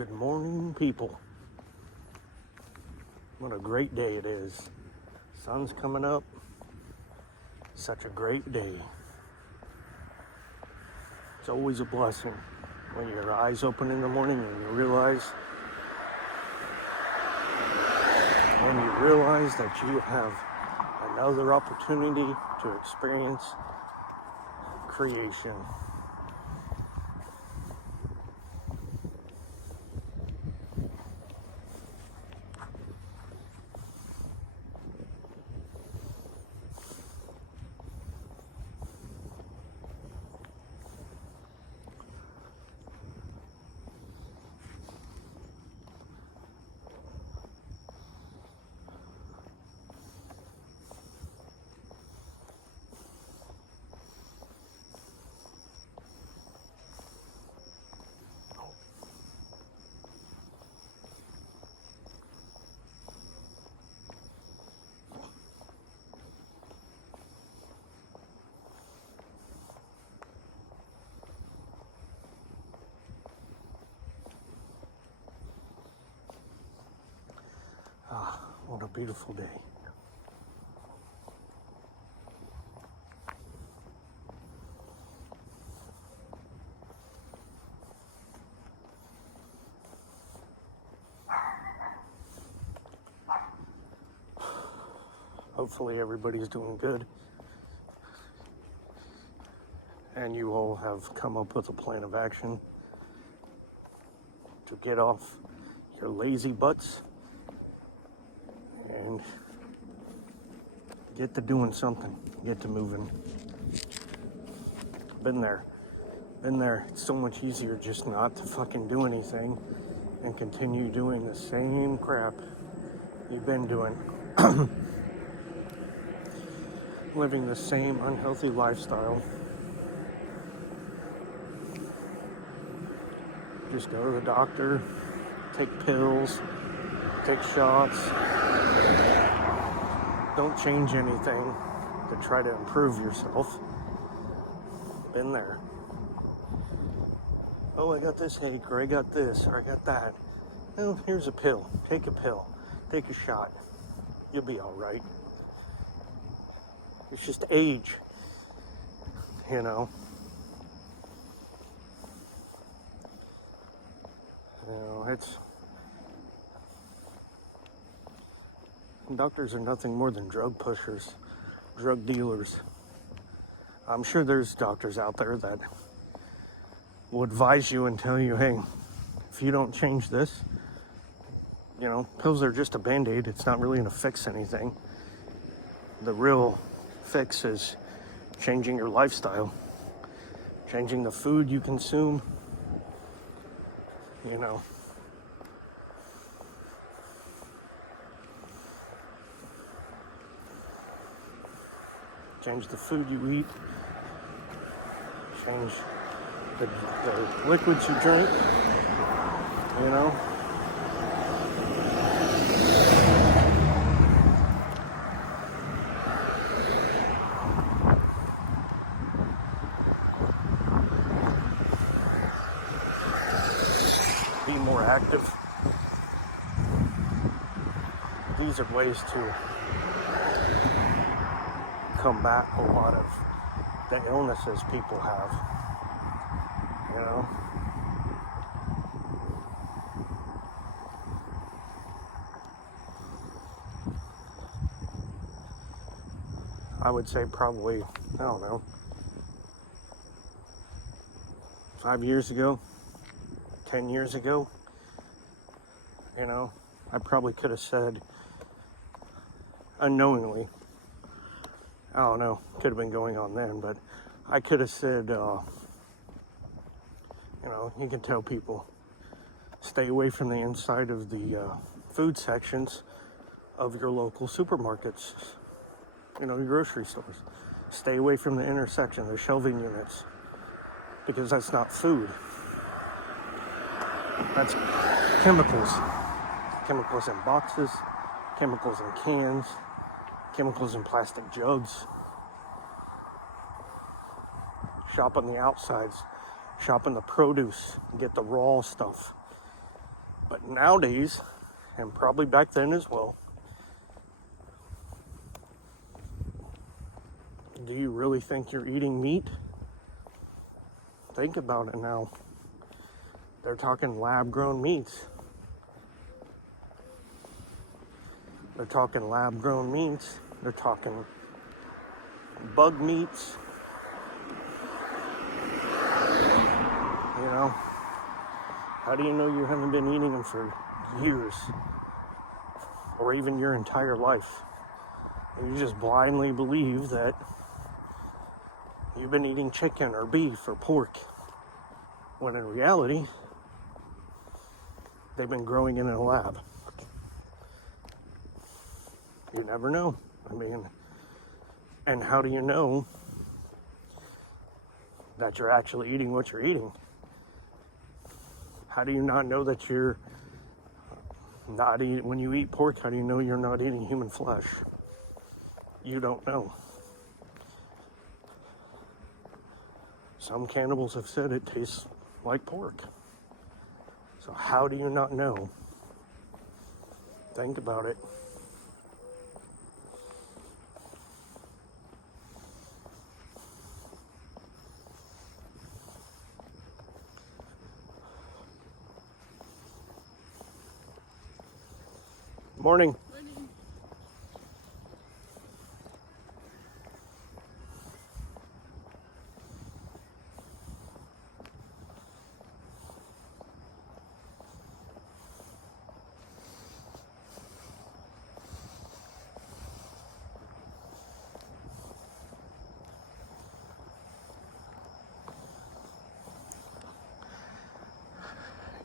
Good morning, people. What a great day it is. Sun's coming up. Such a great day. It's always a blessing when your eyes open in the morning and you realize that you have another opportunity to experience creation. What a beautiful day. Hopefully everybody's doing good. And you all have come up with a plan of action to get off your lazy butts and get to doing something, get to moving. Been there. It's so much easier just not to fucking do anything and continue doing the same crap you've been doing. Living the same unhealthy lifestyle. Just go to the doctor, take pills, take shots. Don't change anything to try to improve yourself. Been there. Oh, I got this headache, or I got this, or I got that. Oh, here's a pill. Take a pill. Take a shot. You'll be all right. It's just age, you know. Doctors are nothing more than drug pushers, drug dealers. I'm sure there's doctors out there that will advise you and tell you, hey, if you don't change this, pills are just a Band-Aid. It's not really going to fix anything. The real fix is changing your lifestyle, changing the food you consume, Change the food you eat, change the liquids you drink, Be more active. These are ways to combat a lot of the illnesses people have, I would say probably, 5 years ago, 10 years ago, I probably could have said unknowingly, I don't know, could have been going on then, but I could have said, you can tell people, stay away from the inside of the food sections of your local supermarkets, your grocery stores. Stay away from the intersection, the shelving units, because that's not food. That's chemicals. Chemicals in boxes, chemicals in cans, chemicals in plastic jugs. Shop on the outsides. Shop in the produce. Get the raw stuff. But nowadays, and probably back then as well, do you really think you're eating meat? Think about it now. They're talking lab-grown meats. They're talking lab-grown meats. They're talking bug meats. You know, how do you know you haven't been eating them for years or even your entire life? And you just blindly believe that you've been eating chicken or beef or pork, when in reality, they've been growing in a lab. You never know. I mean, and how do you know that you're actually eating what you're eating? How do you not know that you're not eating, when you eat pork, how do you know you're not eating human flesh? You don't know. Some cannibals have said it tastes like pork. So how do you not know? Think about it. Morning. Morning.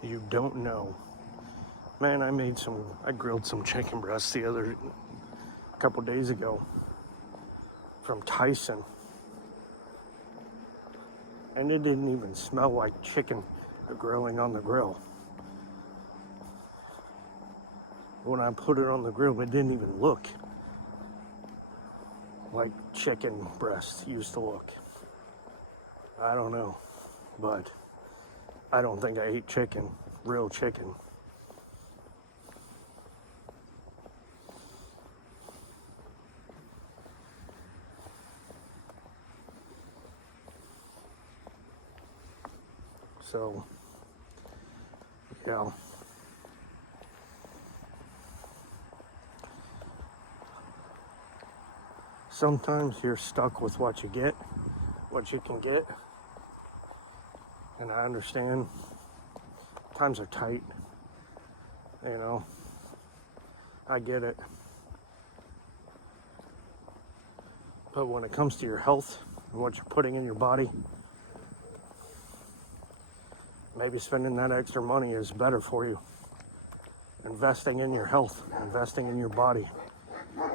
You don't know. Man, I grilled some chicken breasts a couple days ago from Tyson. And it didn't even smell like chicken grilling on the grill. When I put it on the grill, it didn't even look like chicken breasts used to look. I don't know, but I don't think I ate chicken, real chicken. So, yeah. Sometimes you're stuck with what you get, what you can get. And I understand times are tight, you know. I get it. But when it comes to your health and what you're putting in your body, maybe spending that extra money is better for you. Investing in your health, investing in your body,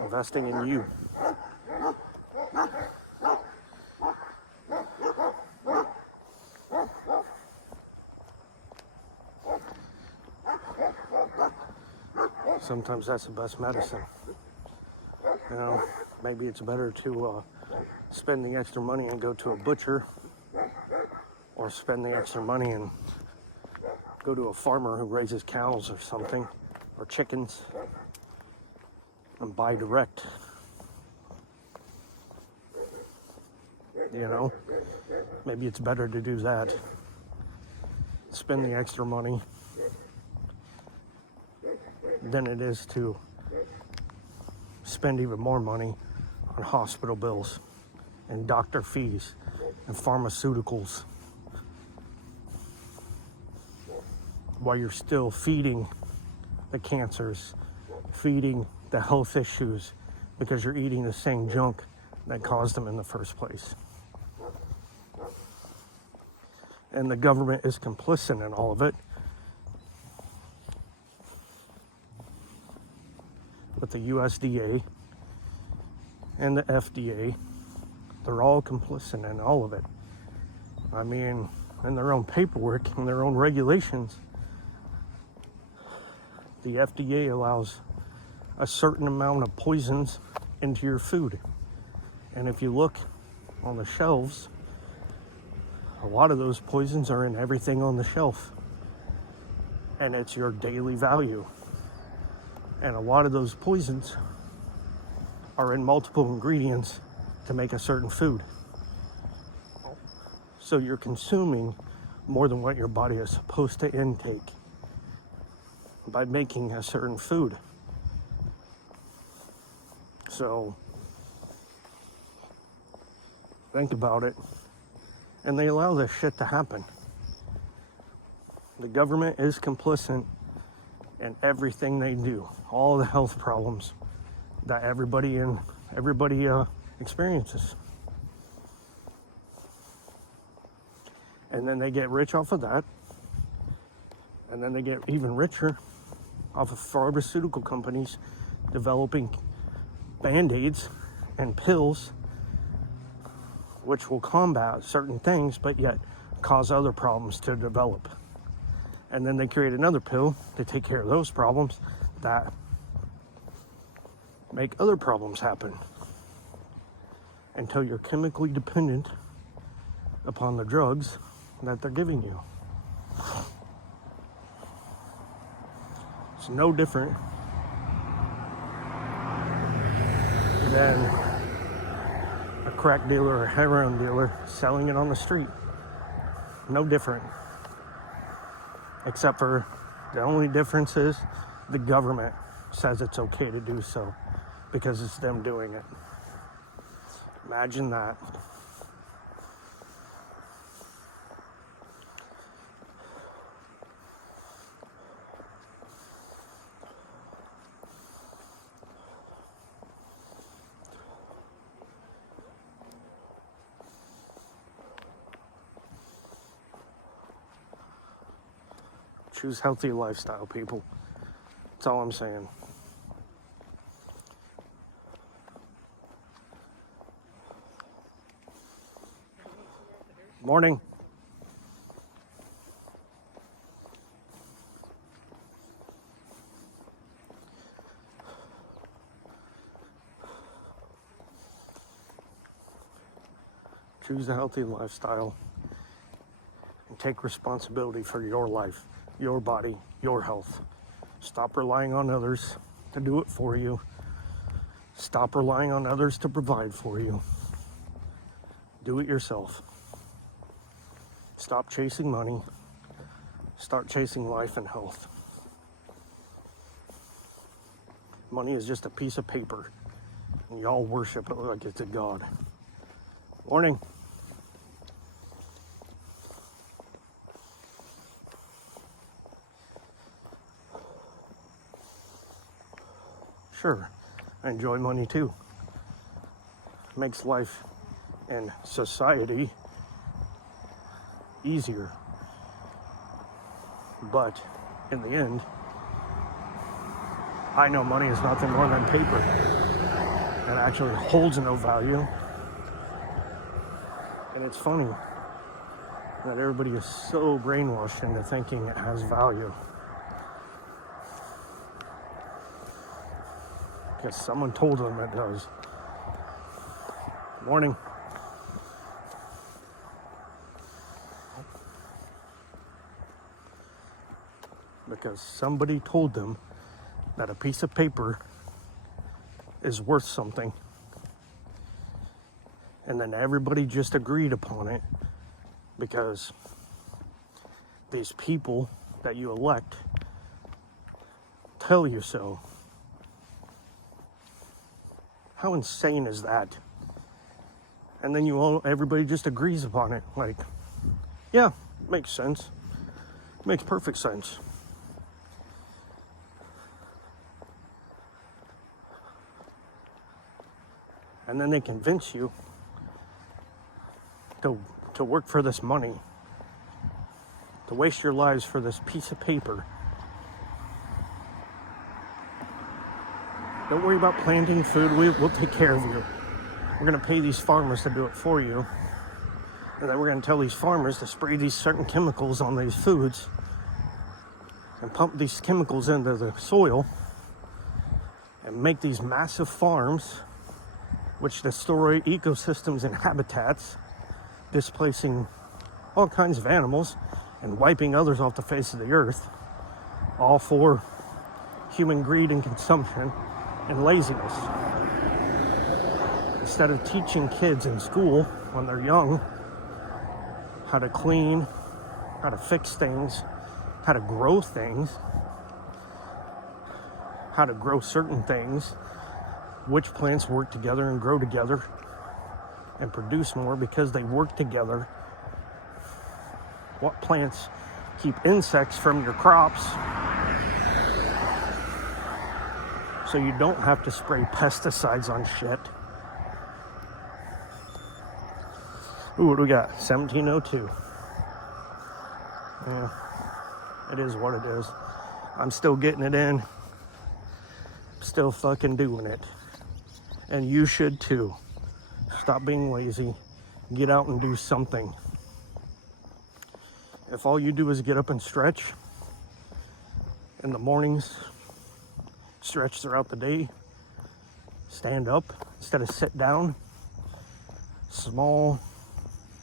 investing in you. Sometimes that's the best medicine. You know, maybe it's better to spend the extra money and go to a butcher, or spend the extra money and go to a farmer who raises cows or something, or chickens, and buy direct. You know, maybe it's better to do that. Spend the extra money than it is to spend even more money on hospital bills and doctor fees and pharmaceuticals while you're still feeding the cancers, feeding the health issues, because you're eating the same junk that caused them in the first place. And the government is complicit in all of it. With the USDA and the FDA, they're all complicit in all of it. I mean, in their own paperwork and their own regulations, the FDA allows a certain amount of poisons into your food. And if you look on the shelves, a lot of those poisons are in everything on the shelf. and it's your daily value. And a lot of those poisons are in multiple ingredients to make a certain food. So you're consuming more than what your body is supposed to intake by making a certain food. So think about it. And they allow this shit to happen. The government is complicit in everything they do. All the health problems that everybody experiences. And then they get rich off of that. And then they get even richer off of pharmaceutical companies developing Band-Aids and pills which will combat certain things but yet cause other problems to develop. And then they create another pill to take care of those problems that make other problems happen until you're chemically dependent upon the drugs that they're giving you. It's no different than a crack dealer or a heroin dealer selling it on the street. No different. Except for the only difference is the government says it's okay to do so because it's them doing it. Imagine that. Choose healthy lifestyle, people. That's all I'm saying. Morning. Choose a healthy lifestyle and take responsibility for your life, your body, your health. Stop relying on others to do it for you. Stop relying on others to provide for you. Do it yourself. Stop chasing money. Start chasing life and health. Money is just a piece of paper, and y'all worship it like it's a god. Morning. Sure, I enjoy money too. It makes life and society easier. But in the end, I know money is nothing more than paper and actually holds no value. And it's funny that everybody is so brainwashed into thinking it has value. Because someone told them it does. Morning. Because somebody told them that a piece of paper is worth something. And then everybody just agreed upon it because these people that you elect tell you so. How insane is that? And then everybody just agrees upon it. Like, yeah, makes sense. Makes perfect sense. And then they convince you to work for this money, to waste your lives for this piece of paper. Don't worry about planting food. We'll take care of you. We're going to pay these farmers to do it for you. And then we're going to tell these farmers to spray these certain chemicals on these foods and pump these chemicals into the soil and make these massive farms which destroy ecosystems and habitats, displacing all kinds of animals and wiping others off the face of the earth. all for human greed and consumption and laziness. Instead of teaching kids in school when they're young how to clean, how to fix things, how to grow things, how to grow certain things, which plants work together and grow together and produce more because they work together, what plants keep insects from your crops so you don't have to spray pesticides on shit. Ooh, what do we got? 1702. Yeah, it is what it is. I'm still getting it in. Still fucking doing it. And you should too. Stop being lazy. Get out and do something. If all you do is get up and stretch in the mornings, stretch throughout the day, stand up instead of sit down, small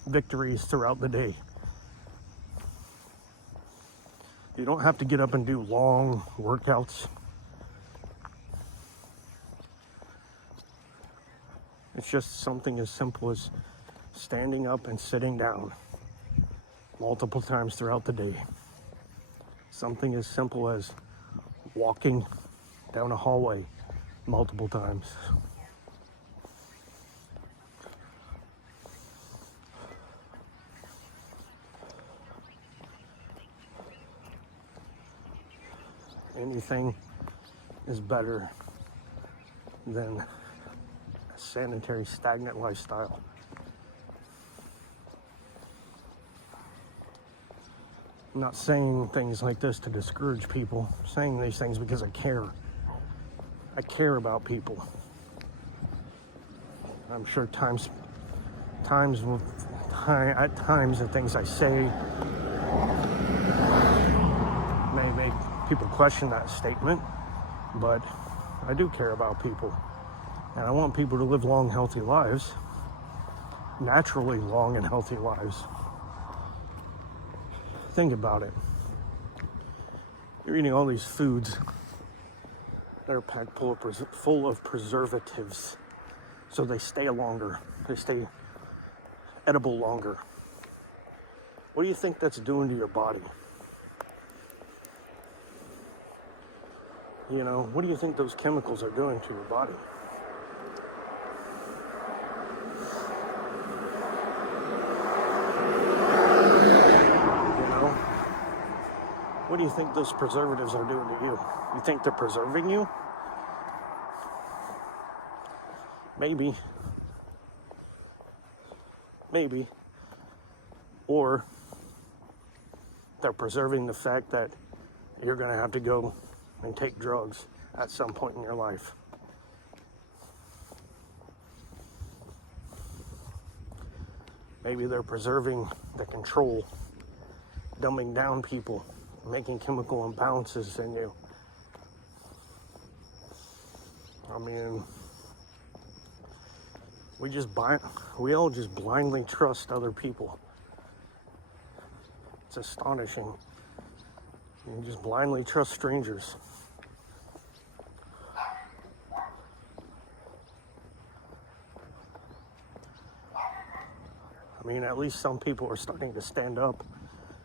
victories throughout the day. You don't have to get up and do long workouts. It's just something as simple as standing up and sitting down multiple times throughout the day. Something as simple as walking down a hallway multiple times. Anything is better than a sanitary, stagnant lifestyle. I'm not saying things like this to discourage people. I'm saying these things because I care. I care about people. I'm sure at times the things I say may make people question that statement, but I do care about people. And I want people to live long, healthy lives. Naturally long and healthy lives. Think about it. You're eating all these foods that are packed full of preservatives, so they stay longer. They stay edible longer. What do you think that's doing to your body? You know, what do you think those chemicals are doing to your body? What do you think those preservatives are doing to you? You think they're preserving you? Maybe. Maybe. Or they're preserving the fact that you're going to have to go and take drugs at some point in your life. Maybe they're preserving the control, dumbing down people, making chemical imbalances in you. I mean, we all just blindly trust other people. It's astonishing. You just blindly trust strangers. I mean, at least some people are starting to stand up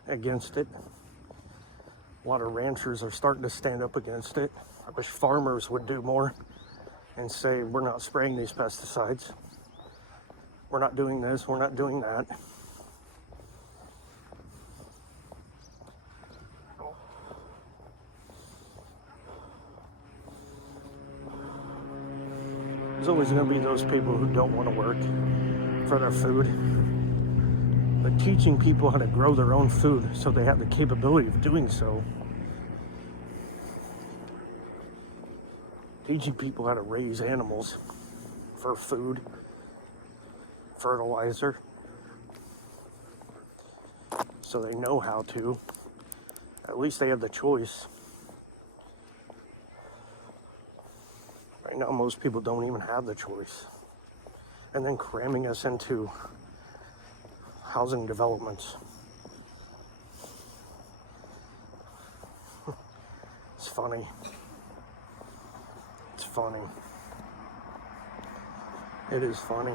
against it. A lot of ranchers are starting to stand up against it. I wish farmers would do more and say, we're not spraying these pesticides. We're not doing this, we're not doing that. There's always going to be those people who don't want to work for their food. But teaching people how to grow their own food so they have the capability of doing so. Teaching people how to raise animals for food, fertilizer, so they know how to. At least they have the choice. Right now, most people don't even have the choice. And then cramming us into housing developments. funny. It's funny. It is funny.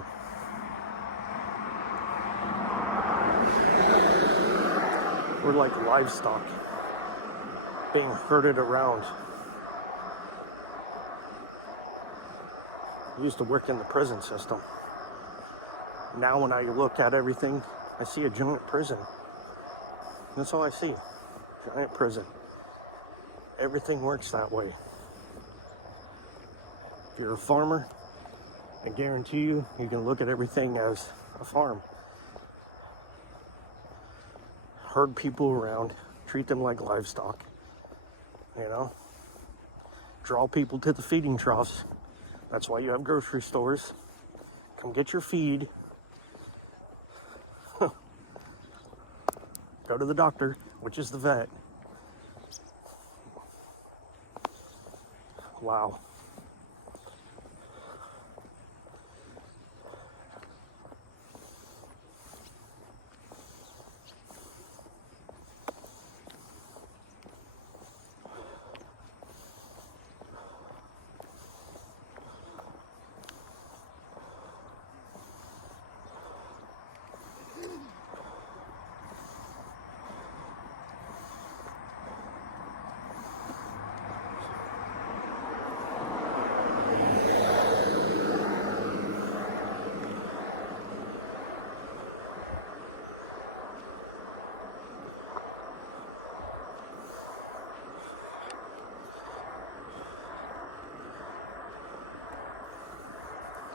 We're like livestock being herded around. I used to work in the prison system. Now when I look at everything, I see a giant prison. That's all I see. Giant prison. Everything works that way. If you're a farmer, I guarantee you, you can look at everything as a farm. Herd people around, treat them like livestock, you know? Draw people to the feeding troughs. That's why you have grocery stores. Come get your feed. Go to the doctor, which is the vet. Wow.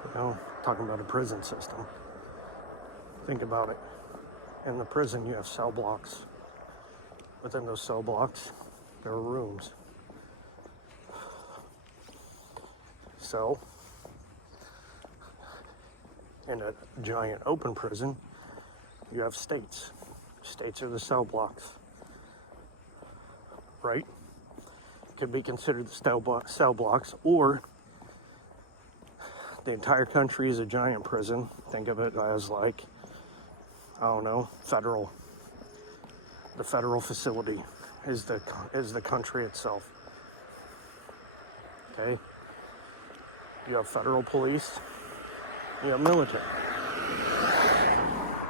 You know, talking about a prison system. Think about it. In the prison, you have cell blocks. Within those cell blocks, there are rooms. So, in a giant open prison, you have states. States are the cell blocks. Right? Could be considered the cell blocks, or the entire country is a giant prison. Think of it as like, I don't know, federal. The federal facility is the country itself. Okay? You have federal police. You have military.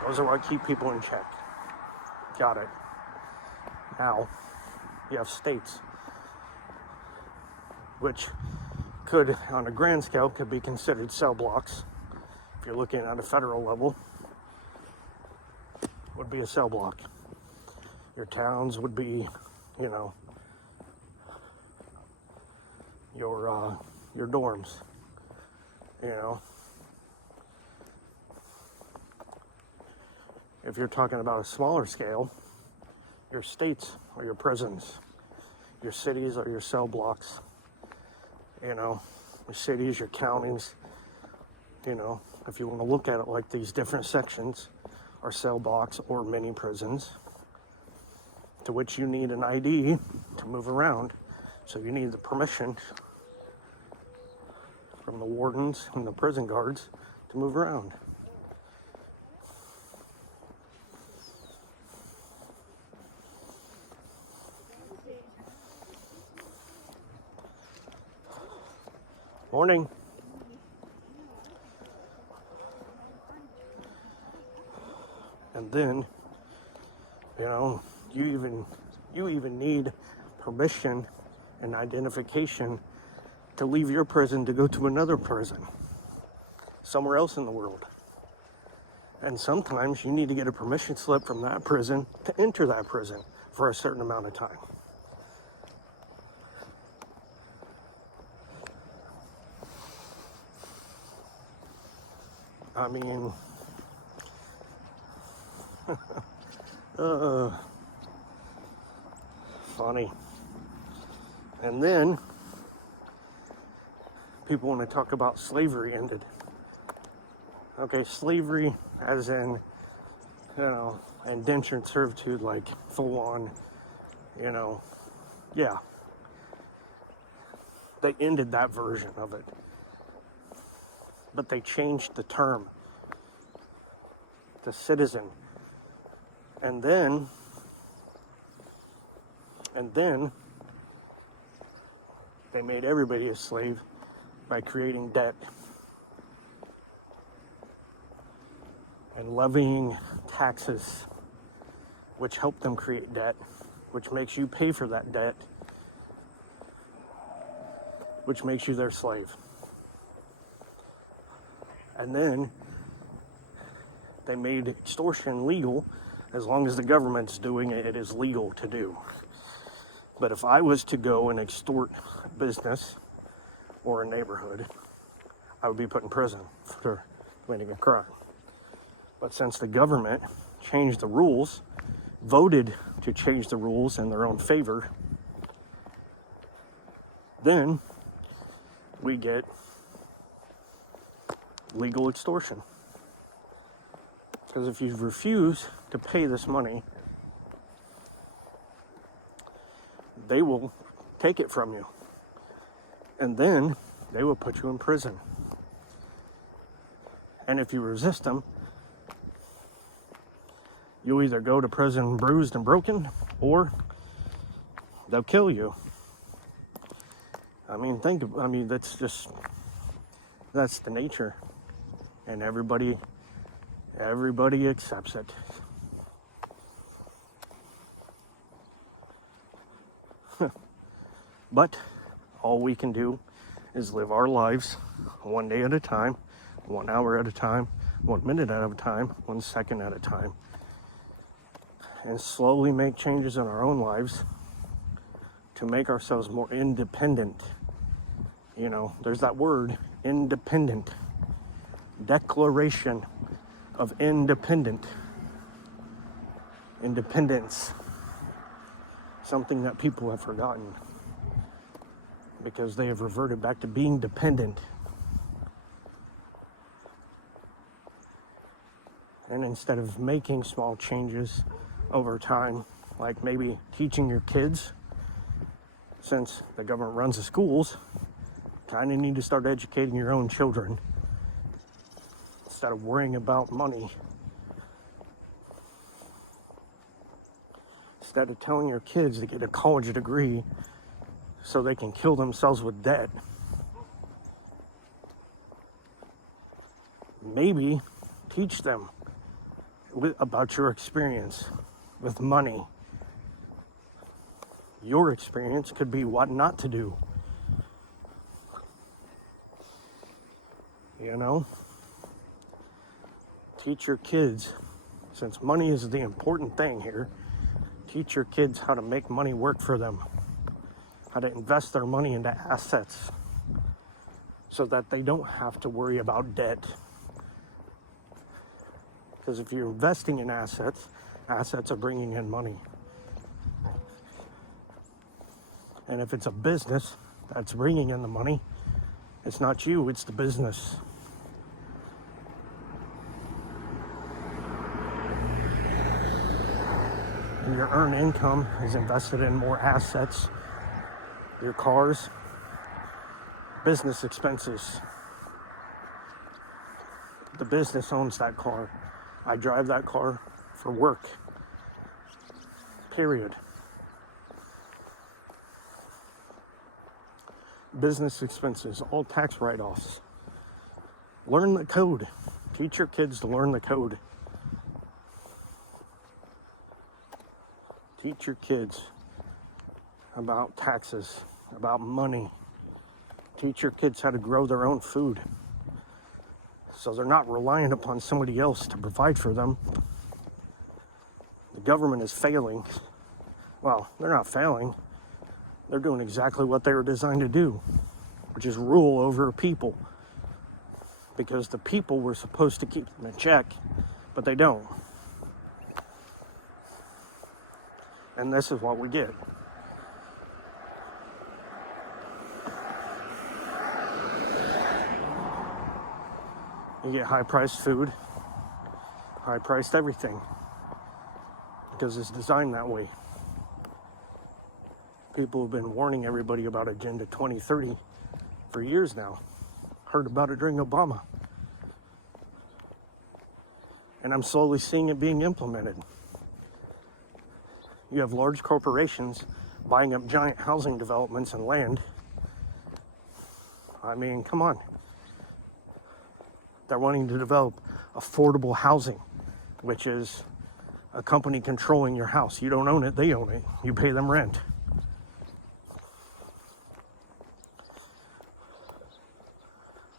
Those are what keep people in check. Got it. Now, you have states, which could, on a grand scale, could be considered cell blocks. If you're looking at a federal level, would be a cell block. Your towns would be, you know, your dorms, you know. If you're talking about a smaller scale, your states are your prisons. Your cities are your cell blocks. You know, your cities, your counties, you know, if you want to look at it like these different sections are cell blocks or mini prisons, to which you need an ID to move around. So you need the permission from the wardens and the prison guards to move around. Morning. And then, you know, you even need permission and identification to leave your prison to go to another prison somewhere else in the world. And sometimes you need to get a permission slip from that prison to enter that prison for a certain amount of time. I mean, funny. And then people want to talk about slavery ended. Okay, slavery as in, you know, indentured servitude, like full on, you know, yeah. They ended that version of it. But they changed the term to citizen. And then They made everybody a slave by creating debt and levying taxes, which help them create debt, which makes you pay for that debt, which makes you their slave. And then they made extortion legal. As long as the government's doing it, it is legal to do. But if I was to go and extort a business or a neighborhood, I would be put in prison for committing a crime. But since the government changed the rules, voted to change the rules in their own favor, then we get legal extortion. Because if you refuse to pay this money, they will take it from you. And then they will put you in prison. And if you resist them, you'll either go to prison bruised and broken, or they'll kill you. That's the nature. And everybody accepts it. But all we can do is live our lives one day at a time, 1 hour at a time, 1 minute at a time, 1 second at a time, and slowly make changes in our own lives to make ourselves more independent. You know, there's that word, independent. Declaration of independence. Something that people have forgotten because they have reverted back to being dependent. And instead of making small changes over time, like maybe teaching your kids, since the government runs the schools, kind of need to start educating your own children instead of worrying about money. Instead of telling your kids to get a college degree so they can kill themselves with debt, maybe teach them about your experience with money. Your experience could be what not to do. You know? Teach your kids, since money is the important thing here, teach your kids how to make money work for them, how to invest their money into assets so that they don't have to worry about debt. Because if you're investing in assets, assets are bringing in money. And if it's a business that's bringing in the money, it's not you, it's the business. And your earned income is invested in more assets, your cars, business expenses. The business owns that car. I drive that car for work. Period. Business expenses, all tax write-offs. Learn the code. Teach your kids to learn the code. Teach your kids about taxes, about money. Teach your kids how to grow their own food, so they're not reliant upon somebody else to provide for them. The government is failing. Well, they're not failing. They're doing exactly what they were designed to do, which is rule over people. Because the people were supposed to keep them in check, but they don't. And this is what we get. You get high-priced food, high-priced everything, because it's designed that way. People have been warning everybody about Agenda 2030 for years now. Heard about it during Obama. And I'm slowly seeing it being implemented. You have large corporations buying up giant housing developments and land I mean, come on. They're wanting to develop affordable housing, which is a company controlling your house. You don't own it, they own it. You pay them rent.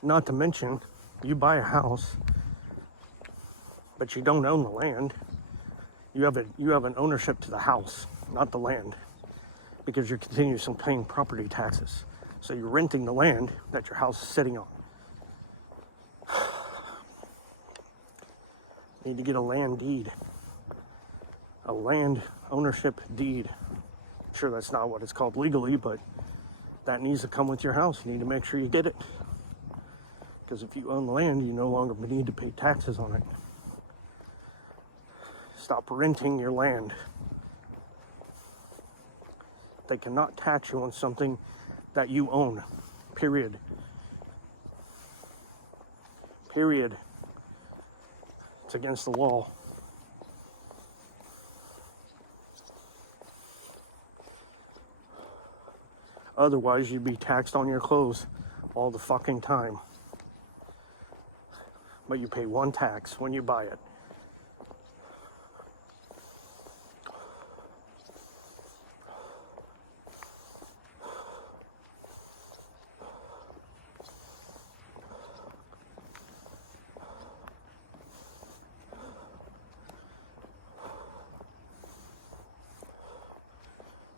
Not to mention, you buy a house, but you don't own the land. You have an ownership to the house, not the land, because you're continuously paying property taxes. So you're renting the land that your house is sitting on. You need to get a land deed, a land ownership deed. Sure, that's not what it's called legally, but that needs to come with your house. You need to make sure you get it. Because if you own the land, you no longer need to pay taxes on it. Stop renting your land. They cannot tax you on something that you own. Period. Period. It's against the law. Otherwise, you'd be taxed on your clothes all the fucking time. But you pay one tax when you buy it.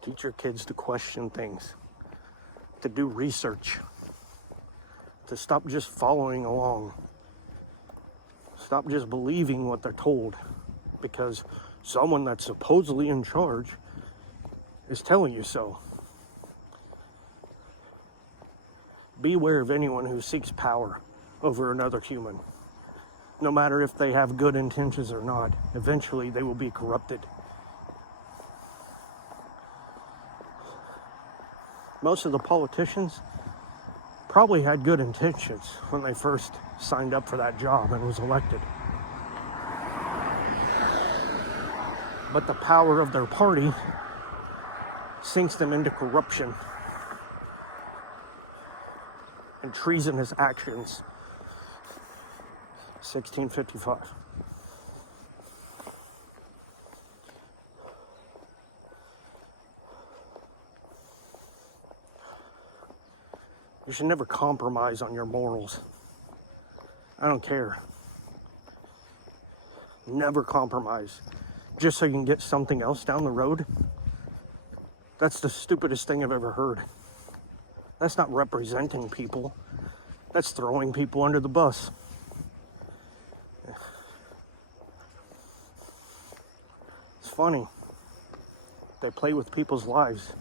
Teach your kids to question things, to do research, to stop just following along. Stop just believing what they're told because someone that's supposedly in charge is telling you so. Beware of anyone who seeks power over another human. No matter if they have good intentions or not, eventually they will be corrupted. Most of the politicians probably had good intentions when they first signed up for that job and was elected. But the power of their party sinks them into corruption and treasonous actions. 1655. You should never compromise on your morals. I don't care. Never compromise. Just so you can get something else down the road. That's the stupidest thing I've ever heard. That's not representing people. That's throwing people under the bus. It's funny. They play with people's lives.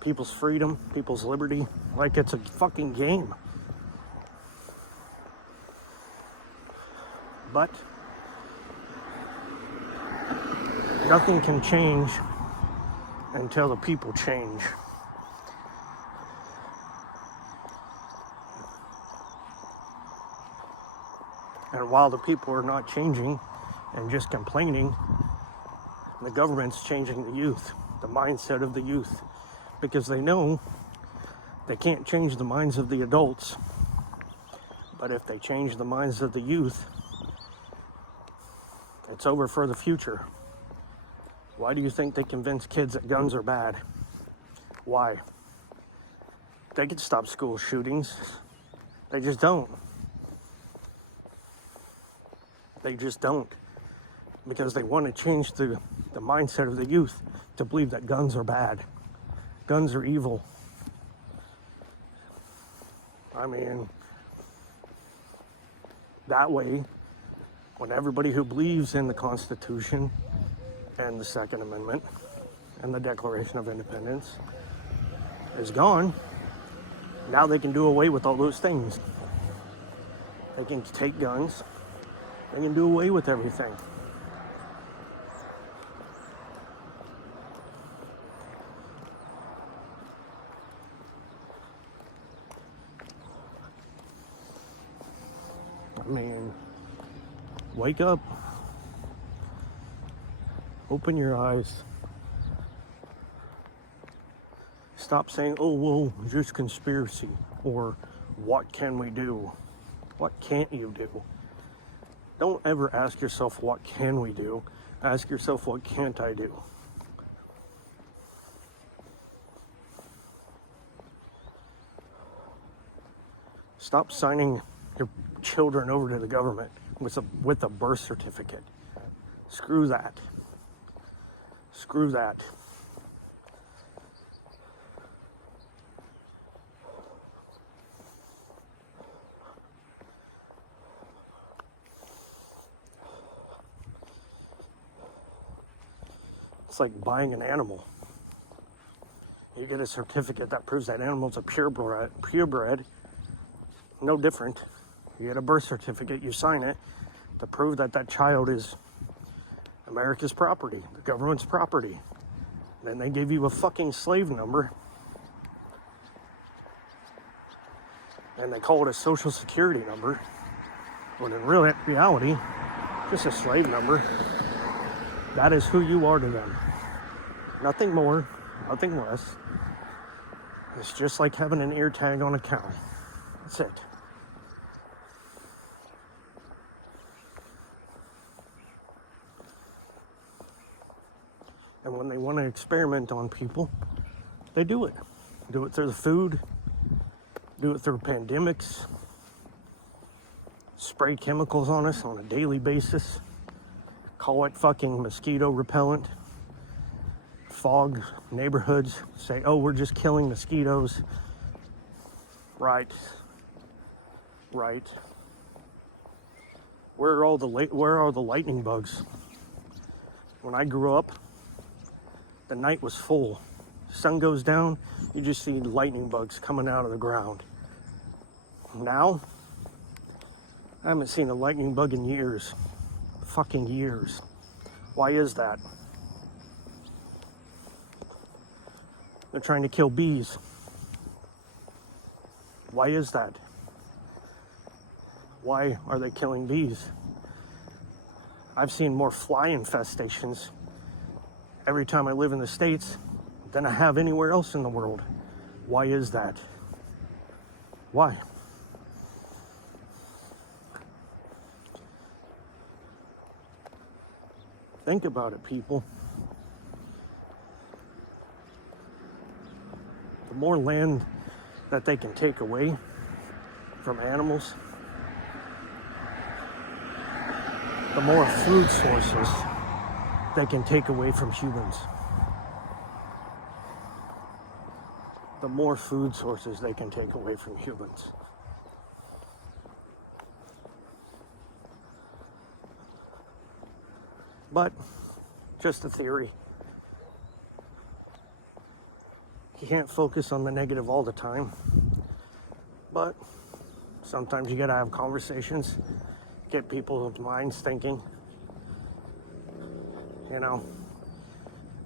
People's freedom, people's liberty, like it's a fucking game. But nothing can change until the people change. And while the people are not changing and just complaining, the government's changing the youth, the mindset of the youth. Because they know they can't change the minds of the adults. But if they change the minds of the youth, it's over for the future. Why do you think they convince kids that guns are bad? Why? They could stop school shootings. They just don't. They just don't. Because they want to change the mindset of the youth to believe that guns are bad. Guns are evil. I mean, that way, when everybody who believes in the Constitution and the Second Amendment and the Declaration of Independence is gone, now they can do away with all those things. They can take guns. They can do away with everything. I mean, wake up. Open your eyes. Stop saying, oh, well, just conspiracy. or what can we do? What can't you do? Don't ever ask yourself, what can we do? Ask yourself, what can't I do? Stop signing your children over to the government with a birth certificate. Screw that. Screw that. It's like buying an animal. You get a certificate that proves that animal's a purebred. No different. You get a birth certificate, you sign it to prove that that child is America's property, the government's property. Then they give you a fucking slave number, and they call it a social security number, when in reality, just a slave number. That is who you are to them. Nothing more, nothing less. It's just like having an ear tag on a cow. That's it. And when they want to experiment on people, they do it. Do it through the food, do it through pandemics, spray chemicals on us on a daily basis, call it fucking mosquito repellent, fog neighborhoods, say, oh, we're just killing mosquitoes. Right. Where are all the lightning bugs? When I grew up, the night was full. Sun goes down, you just see lightning bugs coming out of the ground. Now, I haven't seen a lightning bug in years. Fucking years. Why is that? They're trying to kill bees. Why is that? Why are they killing bees? I've seen more fly infestations every time I live in the States than I have anywhere else in the world. Why is that? Why? Think about it, people. The more land that they can take away from animals, the more food sources they can take away from humans. The more food sources they can take away from humans. But, just a theory. You can't focus on the negative all the time. But, sometimes you gotta have conversations, get people's minds thinking. You know,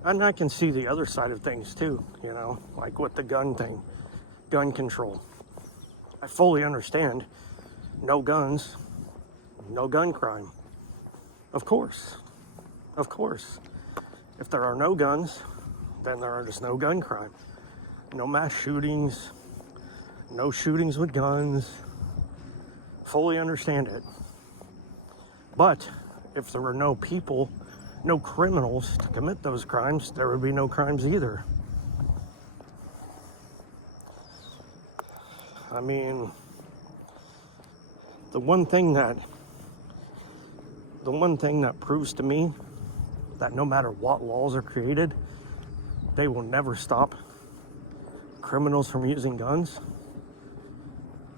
and I can see the other side of things too, you know, like with the gun thing, gun control. I fully understand, no guns, no gun crime. Of course. If there are no guns, then there are just no gun crime. No mass shootings, no shootings with guns. Fully understand it. But if there were no people, no criminals to commit those crimes, there would be no crimes either. I mean, the one thing that proves to me that no matter what laws are created, they will never stop criminals from using guns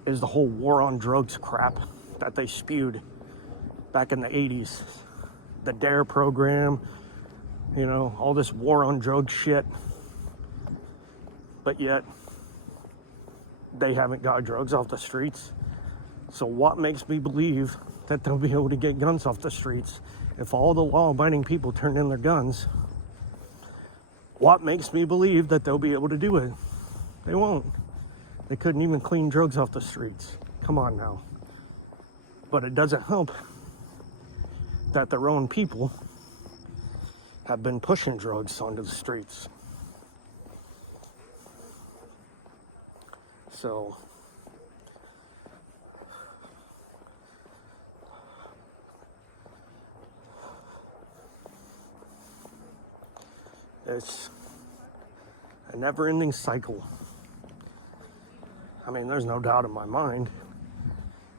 is the whole war on drugs crap that they spewed back in the 80s. The DARE program, you know, all this war on drugs shit. But yet, they haven't got drugs off the streets. So what makes me believe that they'll be able to get guns off the streets? If all the law-abiding people turn in their guns, what makes me believe that they'll be able to do it? They won't. They couldn't even clean drugs off the streets. Come on now. But it doesn't help that their own people have been pushing drugs onto the streets. So, It's a never-ending cycle. I mean, there's no doubt in my mind,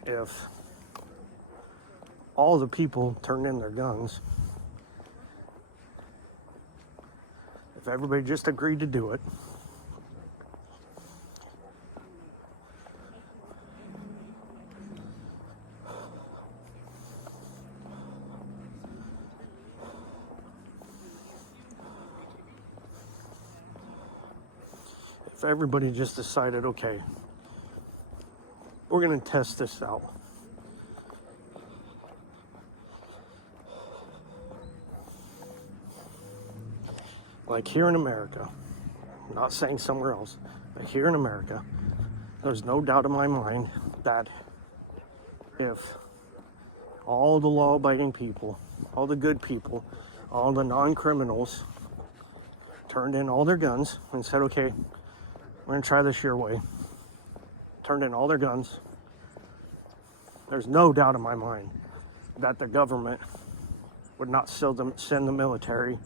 if all the people turned in their guns, if everybody just agreed to do it, if everybody just decided, okay, we're going to test this out. Like here in America, I'm not saying somewhere else, but here in America, there's no doubt in my mind that if all the law-abiding people, all the good people, all the non-criminals turned in all their guns and said, okay, we're going to try this your way, turned in all their guns, there's no doubt in my mind that the government would not send the military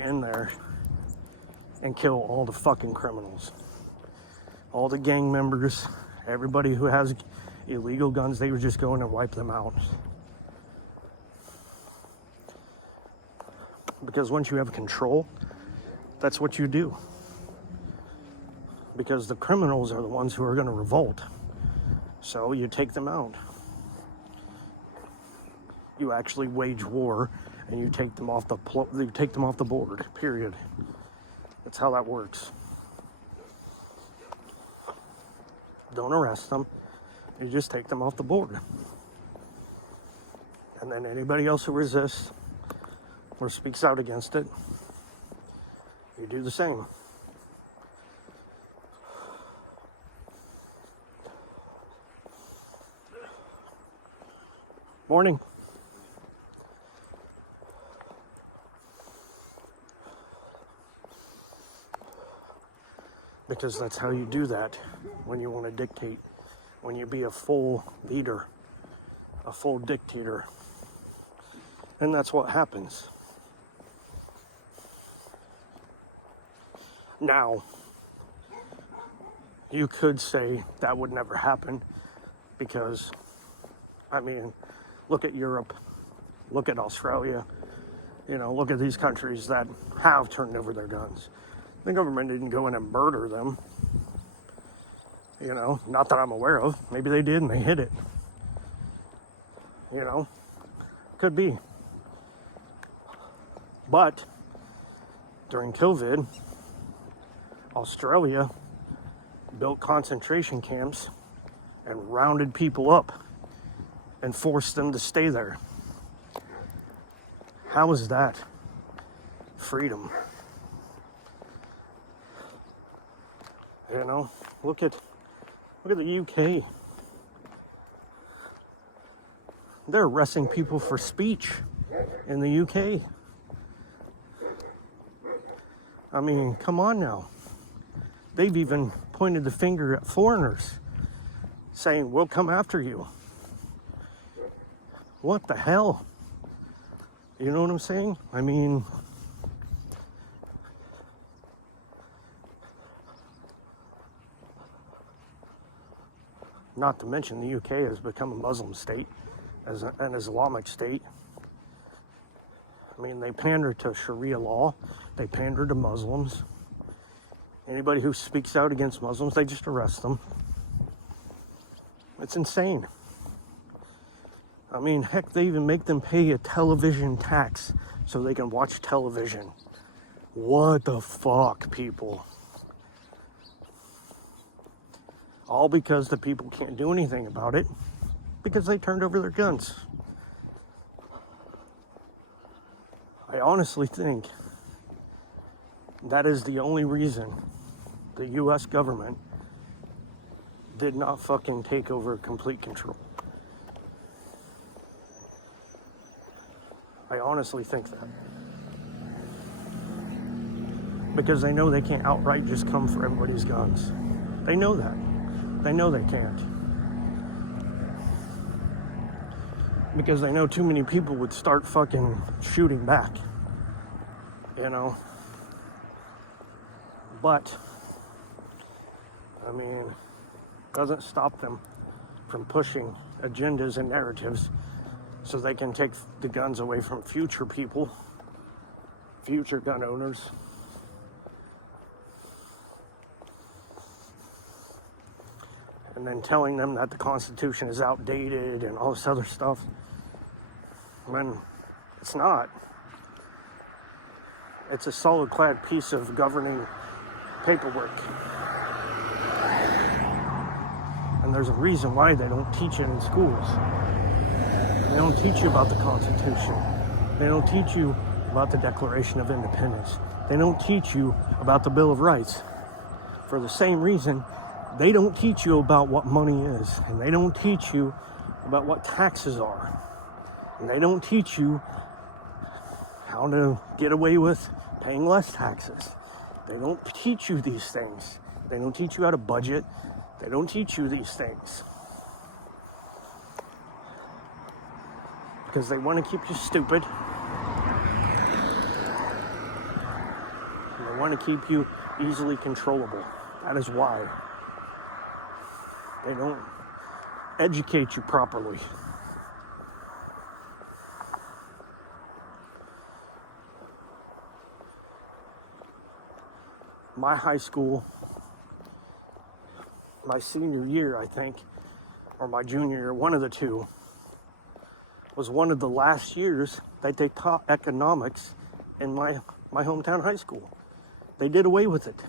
in there and kill all the fucking criminals. All the gang members, everybody who has illegal guns, they would just go in and wipe them out. Because once you have control, that's what you do. Because the criminals are the ones who are going to revolt. So you take them out. You actually wage war, and you take them off the board. Period. That's how that works. Don't arrest them. You just take them off the board. And then anybody else who resists or speaks out against it, you do the same. Morning. Because that's how you do that when you want to dictate, when you be a full leader, a full dictator. And that's what happens. Now, you could say that would never happen because, I mean, look at Europe, look at Australia, look at these countries that have turned over their guns. The government didn't go in and murder them, not that I'm aware of. Maybe they did and they hid it, could be. But during COVID, Australia built concentration camps and rounded people up and forced them to stay there. How is that freedom? Look at the UK. They're arresting people for speech in the UK. I mean, come on now. They've even pointed the finger at foreigners, saying, we'll come after you. What the hell? You know what I'm saying? I mean, not to mention the UK has become a Muslim state, an Islamic state. I mean, they pander to Sharia law. They pander to Muslims. Anybody who speaks out against Muslims, they just arrest them. It's insane. I mean, heck, they even make them pay a television tax so they can watch television. What the fuck, people? All because the people can't do anything about it because they turned over their guns. I honestly think that is the only reason the U.S. government did not fucking take over complete control. I honestly think that. Because they know they can't outright just come for everybody's guns. They know that. They know they can't. Because they know too many people would start fucking shooting back. you know. But, I mean, doesn't stop them from pushing agendas and narratives so they can take the guns away from future people, future gun owners. And then telling them that the Constitution is outdated and all this other stuff, when it's not. It's a solid-clad piece of governing paperwork. And there's a reason why they don't teach it in schools. They don't teach you about the Constitution. They don't teach you about the Declaration of Independence. They don't teach you about the Bill of Rights. For the same reason, they don't teach you about what money is. And they don't teach you about what taxes are. And they don't teach you how to get away with paying less taxes. They don't teach you these things. They don't teach you how to budget. They don't teach you these things. Because they want to keep you stupid. And they want to keep you easily controllable. That is why. They don't educate you properly. My high school, my senior year, I think, or my junior year, one of the two, was one of the last years that they taught economics in my hometown high school. They did away with it.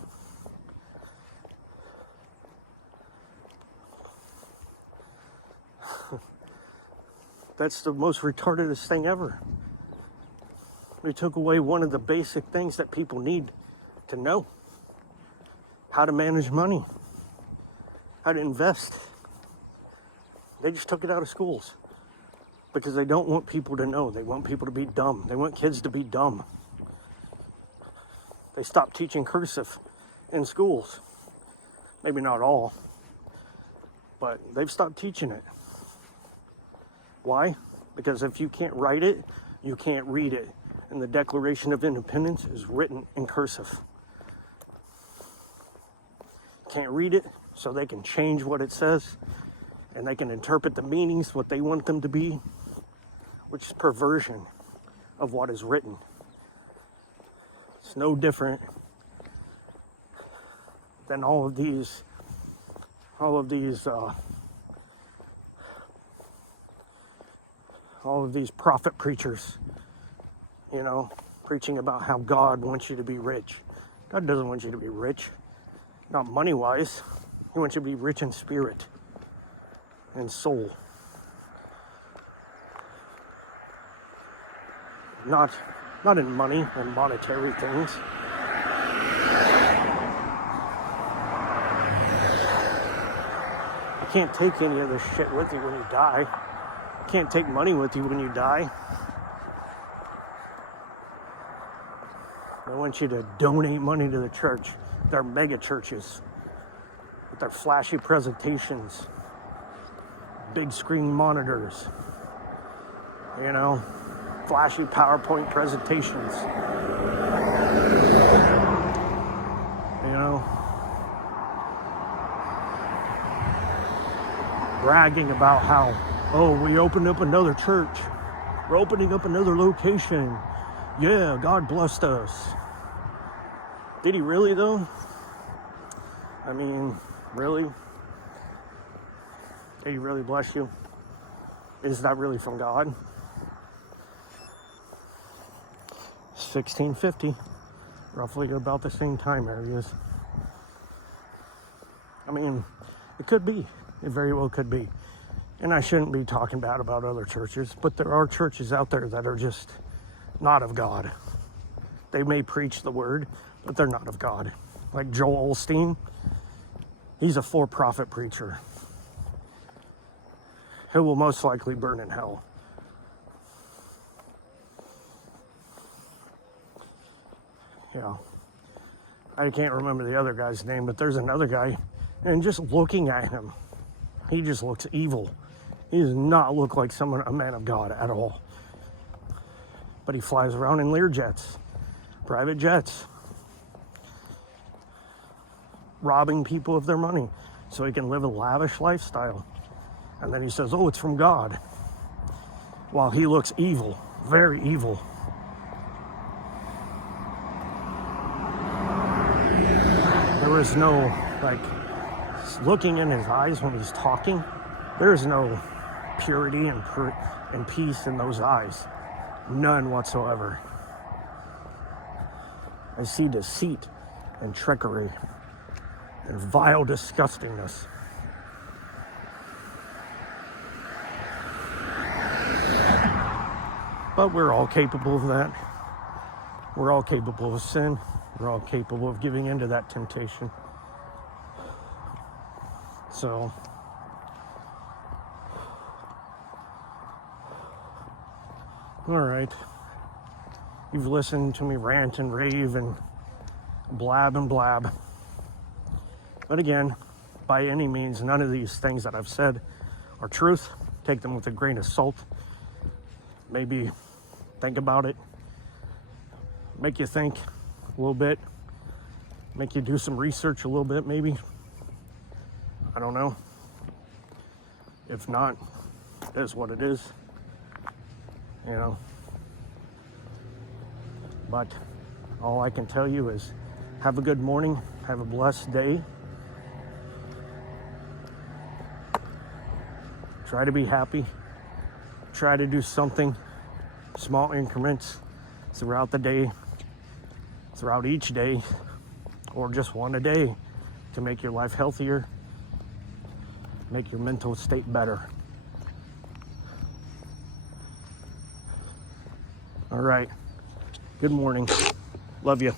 That's the most retardedest thing ever. They took away one of the basic things that people need to know. How to manage money. How to invest. They just took it out of schools. Because they don't want people to know. They want people to be dumb. They want kids to be dumb. They stopped teaching cursive in schools. Maybe not all. But they've stopped teaching it. Why? Because if you can't write it, you can't read it. And the Declaration of Independence is written in cursive. Can't read it, so they can change what it says. And they can interpret the meanings, what they want them to be. Which is perversion of what is written. It's no different than all of these prophet preachers, you know, preaching about how God wants you to be rich. God doesn't want you to be rich, not money-wise. He wants you to be rich in spirit and soul. Not in money and monetary things. You can't take any of this shit with you when you die. You can't take money with you when you die. I want you to donate money to the church. Their mega churches with their flashy presentations, big screen monitors, you know, flashy PowerPoint presentations, you know, bragging about how, oh, we opened up another church, we're opening up another location, yeah, God blessed us. Did he really though? I mean, really? Did he really bless you? Is that really from God? 1650, roughly about the same time areas. I mean, it could be. It very well could be. And I shouldn't be talking bad about other churches, but there are churches out there that are just not of God. They may preach the word, but they're not of God. Like Joel Osteen, he's a for-profit preacher. He will most likely burn in hell. Yeah. I can't remember the other guy's name, but there's another guy, and just looking at him, he just looks evil. He does not look like a man of God at all. But he flies around in Learjets private jets, robbing people of their money so he can live a lavish lifestyle. And then he says, oh, it's from God. While he looks evil, very evil. There is no, like, looking in his eyes when he's talking, there is no purity and peace in those eyes. None whatsoever. I see deceit and trickery and vile disgustingness. But we're all capable of that. We're all capable of sin. We're all capable of giving into that temptation. So, all right. You've listened to me rant and rave and blab and blab. But again, by any means, none of these things that I've said are truth. Take them with a grain of salt. Maybe think about it. Make you think a little bit. Make you do some research a little bit, maybe. I don't know. If not, it is what it is. You know. But all I can tell you is have a good morning. Have a blessed day. Try to be happy. Try to do something, small increments throughout the day, throughout each day, or just one a day to make your life healthier, make your mental state better. All right. Good morning. Love you.